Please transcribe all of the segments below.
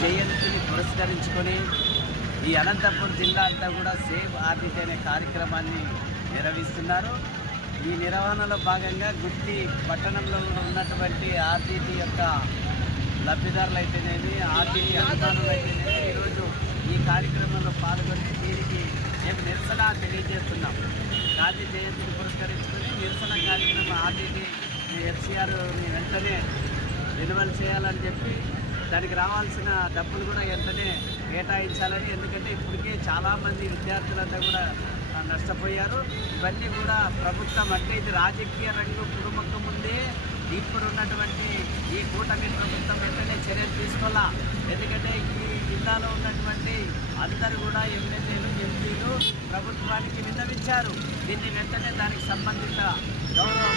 జయంతిని పురస్కరించుకొని ఈ అనంతపురం జిల్లా అంతా కూడా సేవ్ ఆర్బిట్ అనే కార్యక్రమాన్ని నిర్వహిస్తున్నారు ఈ నిర్వహణలో భాగంగా గుట్టి పట్టణంలో ఉన్నటువంటి ఆర్టీటీ యొక్క లబ్ధిదారులు అయితేనేమి ఆర్టీటీ అధికారులు అయితేనేమి ఈరోజు ఈ కార్యక్రమంలో పాల్గొని దీనికి మేము నిరసన తెలియజేస్తున్నాం గాంధీ జయంతిని పురస్కరించుకుని నిరసన కార్యక్రమం ఆర్టీటీ ఎఫ్సీఆర్ని వెంటనే రెన్యువల్ చేయాలని చెప్పి దానికి రావాల్సిన డబ్బులు కూడా వెంటనే కేటాయించాలని ఎందుకంటే ఇప్పటికే చాలామంది విద్యార్థులంతా కూడా నష్టపోయారు ఇవన్నీ కూడా ప్రభుత్వం అంటే ఇది రాజకీయ రంగు కుటుంబం ముందే ఇప్పుడు ఉన్నటువంటి ఈ కూటమి ప్రభుత్వం వెంటనే చర్యలు తీసుకోవాలా ఎందుకంటే ఈ జిల్లాలో ఉన్నటువంటి అందరూ కూడా ఎమ్మెల్యేలు ఎంపీలు ప్రభుత్వానికి విన్నవించారు దీన్ని వెంటనే దానికి సంబంధిత గౌరవ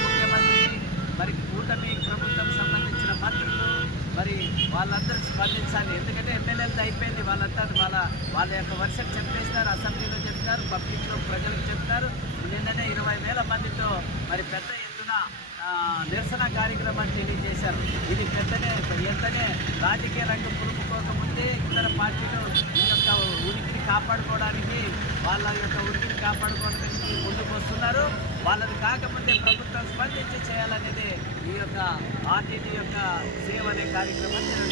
మరి వాళ్ళందరూ స్పందించాలి ఎందుకంటే ఎమ్మెల్యేలది అయిపోయింది వాళ్ళంతా వాళ్ళ వాళ్ళ యొక్క వర్షం చెప్పేస్తారు అసెంబ్లీలో చెప్తారు పబ్లిక్లో ప్రజలకు చెప్తారు నిన్ననే ఇరవై వేల మందితో మరి పెద్ద ఎత్తున నిరసన కార్యక్రమాన్ని తెలియజేశారు ఇది పెద్దనే ఎంతనే రాజకీయ రంగం పురుపు ఇతర పార్టీలు ఈ యొక్క ఉనికిని కాపాడుకోవడానికి వాళ్ళ యొక్క ఉనికిని కాపాడుకోవడానికి ముందుకు వస్తున్నారు వాళ్ళని కాకముందే ప్రభుత్వం స్పందించి చేయాలనేది ఈ యొక్క ఆర్టీటీ యొక్క సేవ कार्यक्रमात